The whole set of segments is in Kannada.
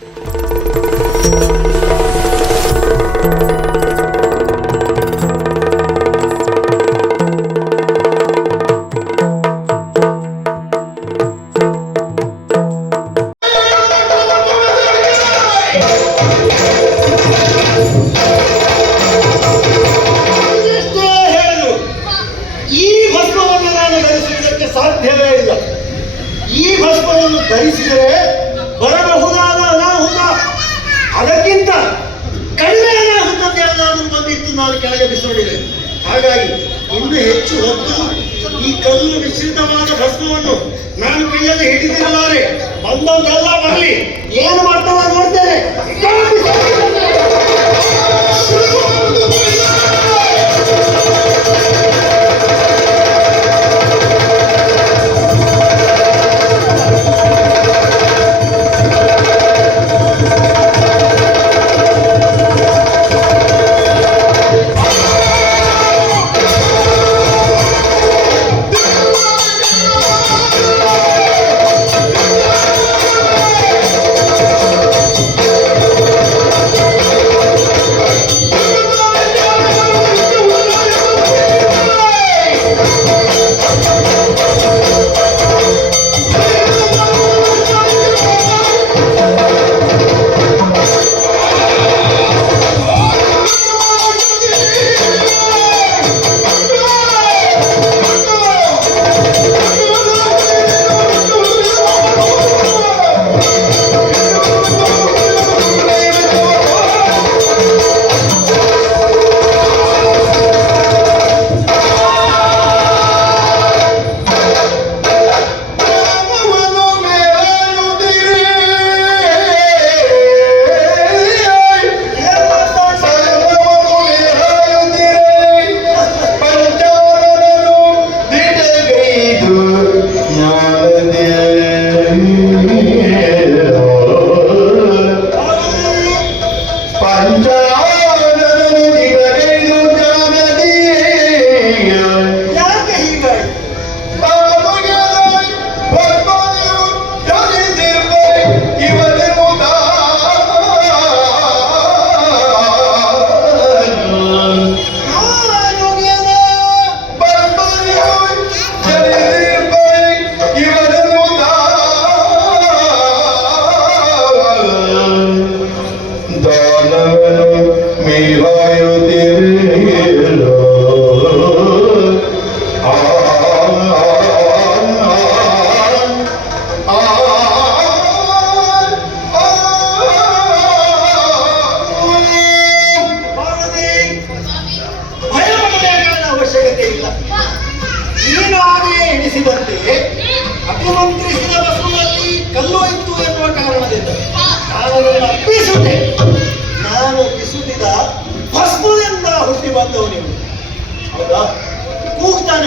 Música ಹಾಗಾಗಿ ಇಂದು ಹೆಚ್ಚು ಹೊತ್ತು ಈ ಕಲ್ಲು ಮಿಶ್ರಿತವಾದ ಭಸ್ಮವನ್ನು ನಾನು ಕೈಯಲ್ಲಿ ಹಿಡಿದಿರಲಾರೆ. ಬಂದವರೆಲ್ಲ ಬರಲಿ. ಏನು ಮಾಡ್ತಾವ ನೋಡ್ತೇನೆ.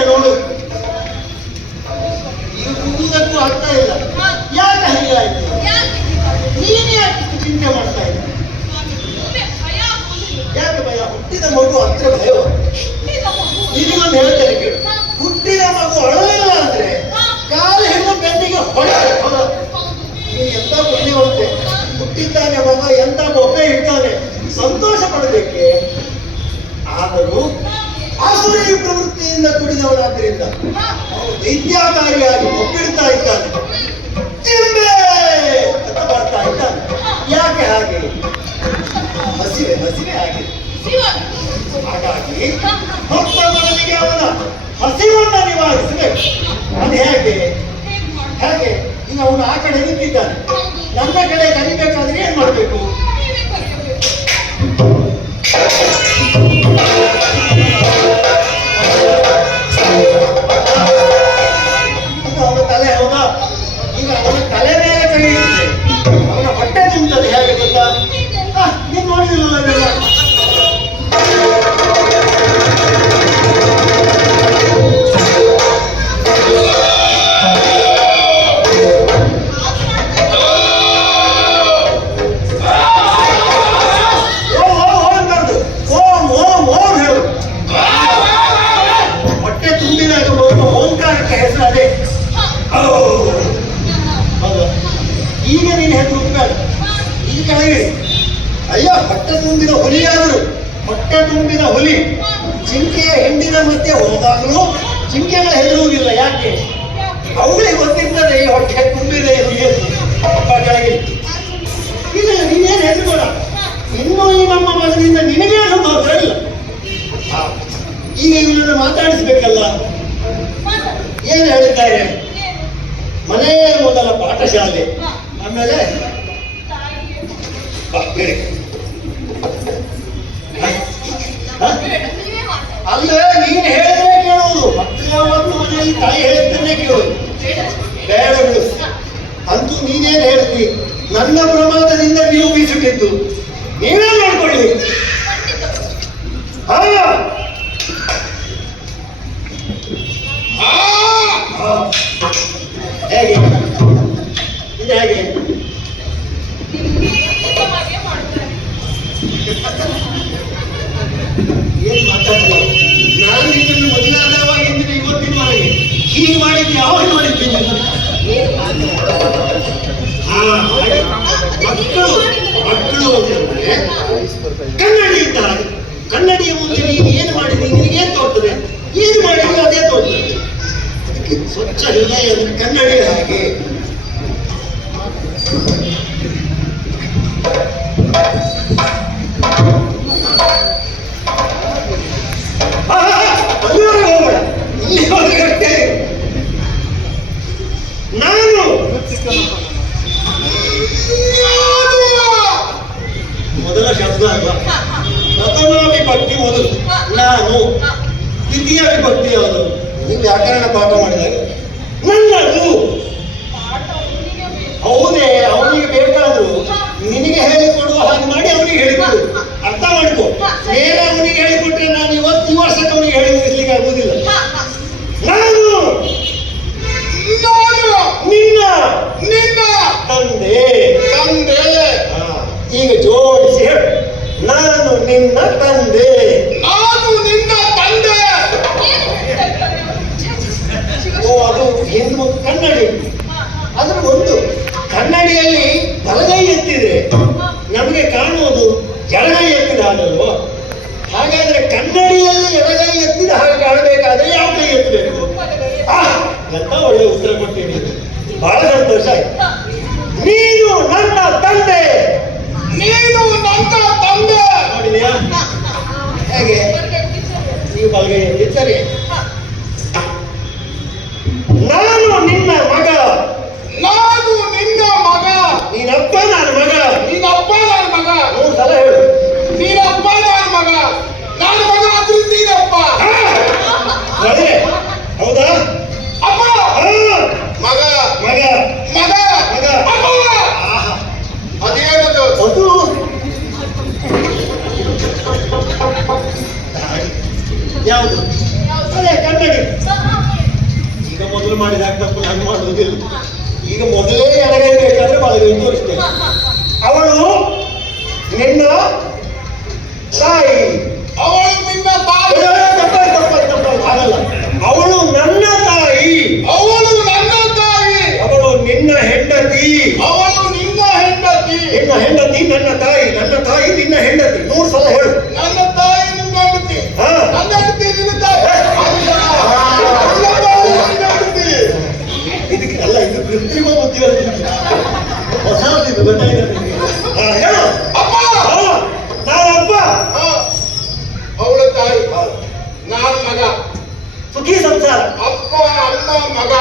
ನೋಡು. ಕೂಗುವುದಕ್ಕೂ ಅರ್ಥ ಇಲ್ಲ. ಯಾಕೆ ಹೀಗಾಯ್ತು ನೀನು ಯಾಕೆ ಚಿಂತೆ ಮಾಡ್ತಾ ಇದ್ದ? ಯಾಕೆ ಭಯ? ಹುಟ್ಟಿದ ಮಗು ಹತ್ರ ಭಯ ಇದನ್ನೊಂದು ಹೇಳ್ತೇನೆ ಕೇಳು. ಹುಟ್ಟಿದ ಮಗು ಅಳಲಿಲ್ಲ ಅಂದ್ರೆ ಕಾಲು ಹೆಣ್ಣು ಬೆನ್ನಿಗೆ ಹೊಡ. ನೀ ಎಂತ ಪುಣ್ಯವಂತೆ ಹುಟ್ಟಿದ್ದಾನೆ ಮಗ, ಎಂತ ಬೊಬ್ಬೆ ಇಡ್ತಾನೆ? ಸಂತೋಷ ಪಡಬೇಕೆ? ಆದರೂ ಆಸುರಿ ಪ್ರವೃತ್ತಿಯಿಂದ ಕುಡಿದವನಾದ್ರಿಂದ ಅವನು ದೈತ್ಯಾಕಾರಿಯಾಗಿ ಒಪ್ಪಿಡ್ತಾ ಇದ್ದಾನೆ ಚಿಂಬೆ ಅಂತ ಬರ್ತಾ ಇದ್ದಾನೆ ಯಾಕೆ ಹಾಗೆ? ಹಸಿವೆ ಹಸಿವೆ ಆಗಿದೆ ಹಾಗಾಗಿ ಭಕ್ತ ಮನನಿಗೆ ಅವನ ಹಸಿವನ್ನ ನಿವಾರಿಸಬೇಕು. ಅದು ಹೇಗೆ? ಹೇಗೆ? ಈಗ ಅವನು ಆ ಕಡೆ ನಿಂತಿದ್ದಾನೆ. ನನ್ನ ಕಡೆ ಕಲಿಬೇಕಾದ್ರೆ ಏನ್ ಮಾಡಬೇಕು? ಹೊಟ್ಟೆ ತುಂಬಿದ ಓಂಕಾರಕ್ಕೆ ಹೆಸರು ಅದೇ ಈಗ ನೀನು ಹೆಸರು ಈಗ ಕೆಳಗೆ. ಅಯ್ಯ, ಹೊಟ್ಟೆ ತುಂಬಿದ ಹುಲಿಯಾದರು ಹೊಟ್ಟೆ ತುಂಬಿದ ಹುಲಿ. ಜಿಂಕೆಯ ಹೆಂಡಿನ ಮಧ್ಯೆ ಹೋದಾಗಲೂ ಜಿಂಕೆಗಳ ಹೆದರುವುದಿಲ್ಲ ಯಾಕೆ? ಅವಳಿಗೆ ಗೊತ್ತಿರ್ತದೆ ಹೊಟ್ಟೆ ತುಂಬಿದೆ ಹುಲಿಯ ಅಪ್ಪ ಕೆಳಗೆ. ಇಲ್ಲ ನೀನೇನು ಹೆದರುಗೋಣ ಇನ್ನು ಈ ನಮ್ಮ ಮಗನಿಂದ ನಿನಗೇನು ಈಗ ಇವರನ್ನು ಮಾತಾಡಿಸ್ಬೇಕಲ್ಲ? ಏನು ಹೇಳಿದ್ದಾರೆ ಮನೆಯ ಮೊದಲ ಪಾಠಶಾಲೆ. ಆಮೇಲೆ ಅಲ್ಲ ನೀನ್ ಹೇಳಿದ್ರೆ ಕೇಳುವುದು. ಯಾವತ್ತು ಮನೆಯಲ್ಲಿ ತಾಯಿ ಹೇಳಿದ್ರೆ ಕೇಳುವುದು. ಬೇಡ ಬಿಡು. ಅಂತೂ ನೀನೇನು ಹೇಳ್ತಿ? ನನ್ನ ಪ್ರಮಾದದಿಂದ ನೀವು ಬೀಸುಟ್ಟಿದ್ದು ನೀವೇ ನೋಡ್ಕೊಳ್ಳಿ. ಕನ್ನಡಿ ಇದ್ದಾರೆ. ಕನ್ನಡಿಯ ಮುಂದೆ ನೀನು ಏನು ಮಾಡಿದ್ದೀನಿ ನಿನಗೇನು ತೋರ್ತದೆ? ಏನು ಮಾಡಿದ್ರು? ಅದೇ ತೋರ್ತದೆ. ಅದಕ್ಕೆ ಸ್ವಚ್ಛ ಹೃದಯ ಕನ್ನಡಿ ಹಾಗೆ. ಆ, ಮೊದಲ ಶಬ್ದ ಅಲ್ವಾ? ಪ್ರಥಮ ವಿಭಕ್ತಿ ಮೊದಲು. ನಾನು ದ್ವಿತೀಯ ವಿಭಕ್ತಿ ಯಾವುದು? ನೀವು ವ್ಯಾಕರಣ ಪಾಠ ಮಾಡಿದಾಗ ನನ್ನದು ಹೌದೇ ಅವನಿಗೆ ಬೇಕಾದ್ರು. ನಿನಗೆ ಹೇಳಿಕೊಡುವ ಹಾಗೆ ಮಾಡಿ ಅವನಿಗೆ ಹೇಳಿಕೊಡು. ಅರ್ಥ ಮಾಡ್ಕೊ. ನೇರ ಅವನಿಗೆ ಹೇಳಿಕೊಟ್ರೆ ನಾನು ಇವತ್ತು ಈ ವರ್ಷಕ್ಕೆ ಅವನಿಗೆ ಹೇಳಿ ಮುಗಿಸ್ಲಿಕ್ಕೆ ಆಗುದಿಲ್ಲ. ನಾನು. ನಿನ್ನ. ನಿನ್ನ. ತಂದೆ. ತಂದೆ ಹಾ, ಈಗ ಜೋಡಿಸಿ ಹೇಳು ನಾನು ನಿನ್ನ ತಂದೆ. ನಾನು ನಿನ್ನ ತಂದೆ. ಓ ಅದು ಹೆಣ್ಣು ಕನ್ನಡಿ. ಅದ್ರ ಒಂದು ಕನ್ನಡಿಯಲ್ಲಿ ಬಲಗೈ ಎತ್ತಿದೆ. ನಮಗೆ ಕಾಣುವುದು ಎಡಗೈ ಎತ್ತಿದ ಹಾಗಲ್ವೋ? ಹಾಗಾದ್ರೆ ಕನ್ನಡಿಯಲ್ಲಿ ಎಡಗೈ ಎತ್ತಿದ ಹಾಗೆ ಕಾಣಬೇಕಾದ್ರೆ ಯಾವ ಕೈ ಎತ್ತಬೇಕು? ಆ, ಎಂತ ಒಳ್ಳೆ ಉತ್ತರ ಕೊಟ್ಟಿದ್ದೀನಿ ಬಹಳ ಸಂತೋಷ ಆಯ್ತು ನೀನು ನನ್ನ ತಂದೆ ನೀನು ನನ್ನ ತಂದೆ ನೋಡಿದ್ಯಾ ಹೇಗೆ ನೀವು ಬಲಗೈ ಎತ್ತಿದ್ದಾರೆ ನಿನ್ನ ಹೆಂಡತಿ. ಅವಳು ನಿನ್ನ ಹೆಂಡತಿ. ನಿನ್ನ ಹೆಂಡತಿ ನನ್ನ ತಾಯಿ ನನ್ನ ತಾಯಿ ನಿನ್ನ ಹೆಂಡತಿ. ನೂರು ಸಲ ಹೇಳು. ನನ್ನ ತಾಯಿ ನಿನ್ನ ಹೆಂಡತಿ. ನನ್ನ ಹೆಂಡತಿ ನಿನ್ನ ತಾಯಿ. ಇದಕ್ಕೆ ಅಲ್ಲ ಇದು ಕೃತ್ರಿಮ ಬುದ್ಧಿ ಹೊಸದಿದು ಗೊತ್ತಾಯ್ತಾ ನಿನಗೆ? ಹಾ, ಹೇಳು ಅಪ್ಪ ಹಾ, ನಾನಪ್ಪ ಹಾ. ಅವಳ ತಾಯಿ ನಾನು ಮಗ ಸುಖಿ ಸಂಸಾರ ಅಪ್ಪ ಅಮ್ಮ ಮಗ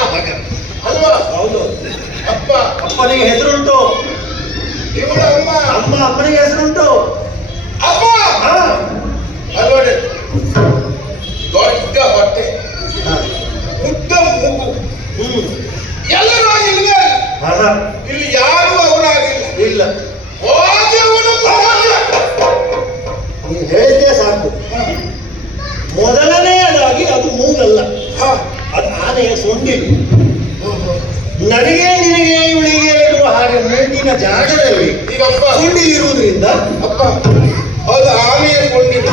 ಅಲ್ವಾ ಹೌದು ಅಪ್ಪ ಅಪ್ಪನಿಗೆ ಹೆಸರುಂಟು. ಇವಳ ಅಮ್ಮ ಅಮ್ಮ! ಅಮ್ಮನಿಗೆ ಹೆಸರುಂಟು ಅಲ್ವಡೆ ದೊಡ್ಡ ಹೊಟ್ಟೆ. ಉದ್ದ ಮೂಗು. ಎಲ್ಲರೂ ಆಗಿಲ್ಲ. ಇಲ್ಲಿ ಯಾರು ಅವರಾಗಿಲ್ಲ ಇಲ್ಲ. ನೀನು ಹೇಳಿದ್ದೇ ಸಾಕು. ಮೊದಲನೆಯದಾಗಿ ಅದು ಮೂಗಲ್ಲ. ಹಾ. ಅದು ಆನೆಯ ಸೊಂಡಿಲು. ನನಗೆ ನಿನಗೆ ಇವಳಿಗೆ ಇರುವ ಹಾಗೆ ಮೇಟಿನ ಜಾಗದಲ್ಲಿ ಈಗಪ್ಪ ಸೊಂಡಿಲಿರುವುದರಿಂದ ಅಪ್ಪ. ಹೌದು ಆಮೇಲೆ ಕೊಂಡಿದೆ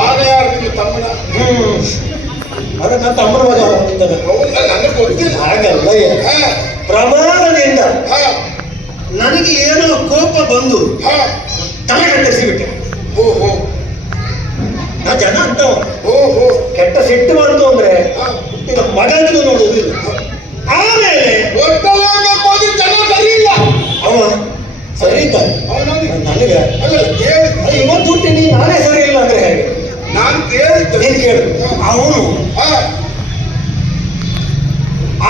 ಆಮೆ ಯಾರು ನಿಮ್ಮ ತಮ್ಮನ? ಹ್ಮ್. ಅದು ನನ್ನ ತಮ್ಮನ ಮಗ ಅಂತಾನೆ ಹೌದಾ ನನಗೆ ಗೊತ್ತಿಲ್ಲ. ಹಾಗಲ್ಲ ಪ್ರಮಾದದಿಂದ ಪ್ರಮಾಣದಿಂದ ನನಗೆ ಏನೋ ಕೋಪ ಬಂದು ತಲೆ ಓಹೋ ಓ ಹೋ. ನಾ ಜನ ಅಂತ. ಓಹೋ ಕೆಟ್ಟ ಸಿಟ್ಟು ಬಂತು ಅಂದ್ರೆ ಮಗನಿಗೂ ನೋಡುವುದಿಲ್ಲ. ಆಮೇಲೆ ಒಟ್ಟಲಾಗ ಜನ ಸರಿ ಇಲ್ಲ ಅವ ಸರಿ ಇದ್ದ ನನಗೆ ಅಲ್ಲ ಅಲ್ಲ, ಇವತ್ತು ಹುಟ್ಟಿನಿ ನಾನೇ ಸರಿ ಇಲ್ಲ ಅಂದ್ರೆ ಹೇಗೆ? ನಾನು ಕೇಳಿದ್ದು. ನೀನ್ ಕೇಳು. ಅವನು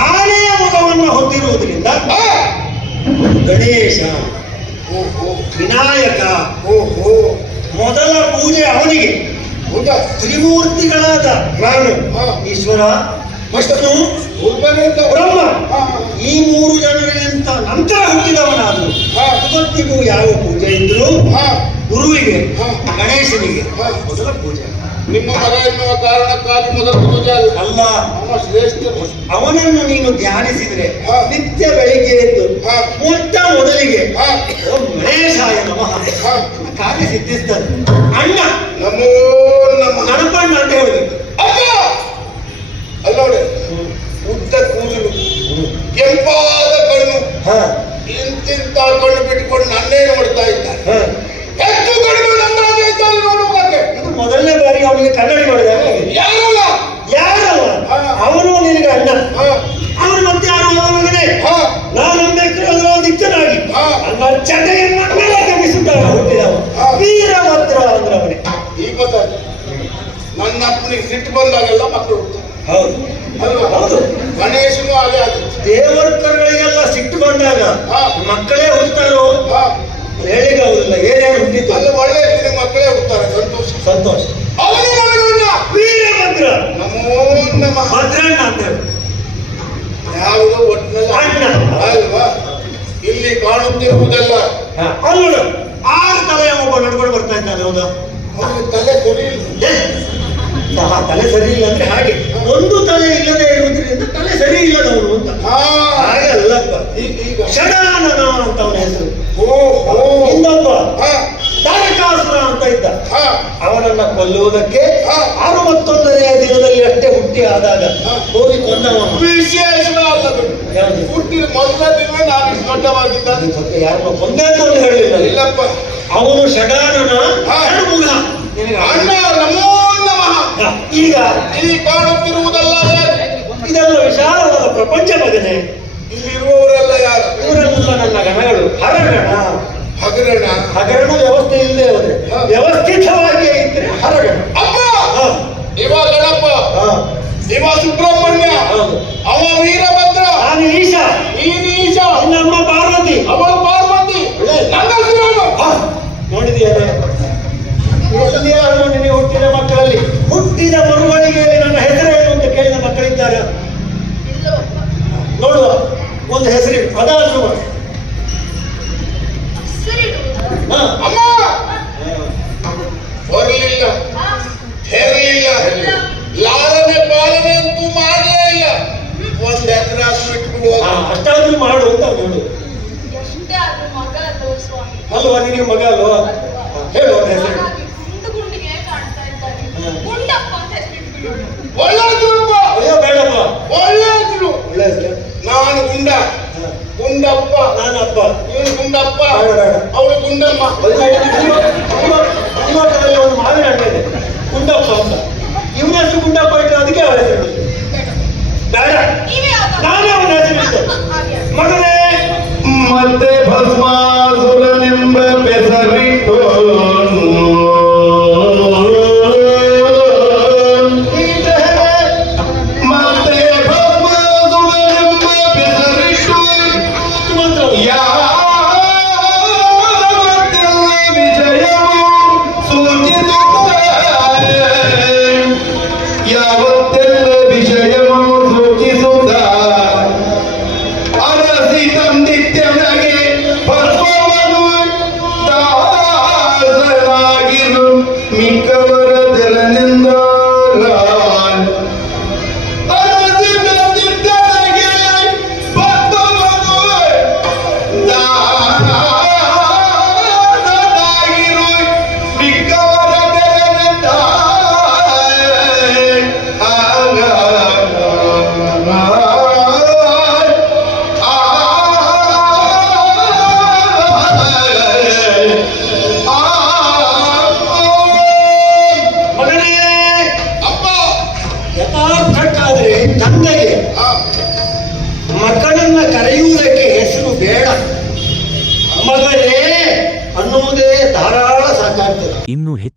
ಆನೆಯ ಮುಖವನ್ನು ಹೊಂದಿರುವುದರಿಂದ ಗಣೇಶ ಓಹೋ ವಿನಾಯಕ ಓ ಹೋ ಮೊದಲ ಪೂಜೆ ಅವನಿಗೆ. ತ್ರಿಮೂರ್ತಿಗಳಾದ ನಾನು. ಈಶ್ವರ ಇದ್ದ ಬ್ರಹ್ಮ. ಈ ಮೂರು ಜನರಿಗಿಂತ ನಂತರ ಹುಟ್ಟಿದವನಾದ್ರು. ಇವತ್ತಿಗೂ ಯಾವ ಪೂಜೆ ಇದ್ರು ಗುರುವಿಗೆ. ಗಣೇಶನಿಗೆ. ಮೊದಲ ಪೂಜೆ. ನಿಮ್ಮ ಮಗ ಎನ್ನುವ ಕಾರಣಕ್ಕಾಗಿ ಮೊದಲ ಪೂಜೆ ಅಲ್ಲ. ಶ್ರೇಷ್ಠ ಅವನನ್ನು ನೀನು ಧ್ಯಾನಿಸಿದ್ರೆ. ನಿತ್ಯ ಬೆಳಿಗ್ಗೆ ಎದ್ದು. ಮೊಟ್ಟ ಮೊದಲಿಗೆ ಗಣೇಶಾಯ ನಮಃ. ಕಾರ್ಯ ಸಿದ್ಧಿಸ್ತದೆ ಅಣ್ಣ. ನಮೋ ನಮ್ಮ ಗಣಪಣ್ಣ ಅಂತ ಹೇಳಬೇಕು. ನನ್ನ ಅಪ್ಪನಿಗೆ ಸಿಟ್ಟು ಬಂದಾಗೆಲ್ಲ ಮಕ್ಕಳು ಹೌದು? ಹೌದು. ಗಣೇಶನು ಹಾಗೆ ದೇವರ ದೇವರ್ಕರ್ಗಳಿಗೆಲ್ಲ ಸಿಟ್ಟು ಬಂದಾಗ. ಮಕ್ಕಳೇ ಹುಡ್ತಾರೋ? ಹೇಳಿಗೆ ಆಗುದಿಲ್ಲ ಏನೇನು ಹುಟ್ಟಿತ್ತು? ಅಲ್ಲಿ ಒಳ್ಳೆ ಮಕ್ಕಳೇ ಹುಡ್ತಾರೆ. ಸಂತೋಷ. ಸಂತೋಷ. ಅವನು ಮಗನನ್ನ ವೀರಭದ್ರ. ನಮೋ ನಮಃ ಭದ್ರಣ್ಣ ಅಂತ ಹೇಳು. ಯಾವುದೋ ಒಟ್ಟಿನಲ್ಲಿ ಅಣ್ಣ. ಅಲ್ವಾ? ಇಲ್ಲಿ ಕಾಣುತ್ತಿರುವುದೆಲ್ಲ. ಅಲ್ಲಿ ಆರು ತಲೆಯ ಒಬ್ಬ ನಡ್ಕೊಂಡು ಬರ್ತಾ ಇದ್ದಾನೆ ಹೌದಾ? ತಲೆ? ಆ ತಲೆ ಸರಿ ಇಲ್ಲ ಅಂದ್ರೆ ಹಾಗೆ. ಒಂದು ತಲೆ ಇಲ್ಲದೆ ಇರುವುದರಿಂದ ತಲೆ ಸರಿ ಇಲ್ಲದವನು ಅಂತ. ಹಾಗೆ ಅಲ್ಲಪ್ಪ ಷಡಾನನ ಅಂತ ಅವನ ಹೆಸರು. ಇನ್ನೊಬ್ಬ. ಹಾ. ತಾರಕಾಸುರ ಅಂತ ಇದ್ದ. ಹಾ. ಅವನನ್ನ ಕೊಲ್ಲುವುದಕ್ಕೆ. ಅರವತ್ತೊಂದನೆಯ ದಿನದಲ್ಲಿ ಅಷ್ಟೇ ಹುಟ್ಟಿ ಆದಾಗ. ಹೋಗಿ ಅಲ್ಲದು ಹುಟ್ಟಿದ ಮೊದಲ ದಿನ ನಾನು ದೊಡ್ಡವಾಗಿದ್ದಾನೆ. ಯಾರನ್ನ ಕೊಂದೆ ಅಂತ ಹೇಳಿಲ್ಲ. ಇಲ್ಲಪ್ಪ. ಅವನು ಷಡಾನನ. ಮುಗ ನಿನಗೆ ಅಣ್ಣ ನಮೋ ನಮಃ ಹಾ, ಈಗ ಇಲ್ಲಿ ಕಾಣುತ್ತಿರುವುದಲ್ಲ ಯಾರು? ಇದೆಲ್ಲ ವಿಶಾಲವಾದ ಪ್ರಪಂಚ ಮಗನೇ ಇಲ್ಲಿರುವವರೆಲ್ಲ ಯಾರು? ಇವರೆಲ್ಲ ನನ್ನ ಗಣಗಳು. ಹರಗಣ. ಹಗರಣ. ಹಗರಣ ವ್ಯವಸ್ಥೆ ಇಲ್ಲದೆ ಹೋದ್ರೆ. ವ್ಯವಸ್ಥಿತವಾಗಿ ಇದ್ರೆ ಹರಗಣ. ಅಪ್ಪ! ಇವ ಗಣಪ. ಹಾ, ಇವ ಸುಬ್ರಹ್ಮಣ್ಯ. ಅವ ವೀರಭದ್ರ. ನಾನು ಈಶ. ನೀನು ಈಶ. ನಮ್ಮ ಪಾರ್ವತಿ. ಅವಳು ಪಾರ್ವತಿ. ನೋಡಿದ್ಯಾರ ನನ್ನ ಹೆಸರೇನು? ನೋಡಿದೆಯಲ್ಲ ಎಲ್ಲಿಯಾದರೂ ನಿನಗೆ ಹುಟ್ಟಿದ ಮಕ್ಕಳಲ್ಲಿ ಹುಟ್ಟಿದ ಮರುಗಳಿಗೆ ನನ್ನ ಹೆಸರೇನು ಅಂತ ಕೇಳಿದ ಮಕ್ಕಳಿದ್ದಾರೆ ನೋಡುವ ಒಂದು ಹೆಸರು ಅದಾದ್ರೂ ಮಾಡು. ಹಾ. ಅಮ್ಮ ಬರಲಿಲ್ಲ ಹೇರಲಿಲ್ಲ ಲಾಲನೆ ಪಾಲನೆ ಅಂತೂ ಮಾಡಲೇ ಇಲ್ಲ ಒಂದ್ ಎಕರೆ ಬಿಟ್ಟು ಹೋಗ ಹಾ, ಅಷ್ಟಾದ್ರೂ ಮಾಡು ಅಂತ ನೋಡು ಎಷ್ಟೇ ಆದ್ರೂ ಮಗ ಅಲ್ವೋ ಸ್ವಾಮಿ ಅಲ್ವಾ ನಿನಗೆ ಮಗ ಅಲ್ವಾ ಹಾ, ಹೇಳು ಒಂದು ಹೆಸರು ಹಾಗಾಗಿ ಗುಂಡು ಗುಂಡಿಗೆ ಕಾಣ್ತಾ ಇದ್ದಾರೆ ಹ್ಮ್. ಗುಂಡಪ್ಪ ಅಂತ ಹೆಸರಿಟ್ಬಿಡು ಒಳ್ಳೆದ್ರಪ್ಪ ಅಯ್ಯೋ ಬೇಡಪ್ಪ ಒಳ್ಳೆದ್ರು ಒಳ್ಳೆ ಹೆಸರು ನಾನು ಗುಂಡ ಹಾ, ಗುಂಡಪ್ಪ ನಾನು ಅಪ್ಪ ಇವನು ಗುಂಡಪ್ಪ ಬೇಡ ಬೇಡ ಅವಳು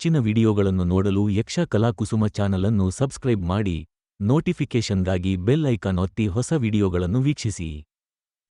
ಹೆಚ್ಚಿನ ವಿಡಿಯೋಗಳನ್ನು ನೋಡಲು ಯಕ್ಷ ಕಲಾಕುಸುಮ ಚಾನಲ್ ಅನ್ನು ಸಬ್ಸ್ಕ್ರೈಬ್ ಮಾಡಿ, ನೋಟಿಫಿಕೇಷನ್ಗಾಗಿ ಬೆಲ್ ಐಕಾನ್ ಒತ್ತಿ ಹೊಸ ವಿಡಿಯೋಗಳನ್ನು ವೀಕ್ಷಿಸಿ.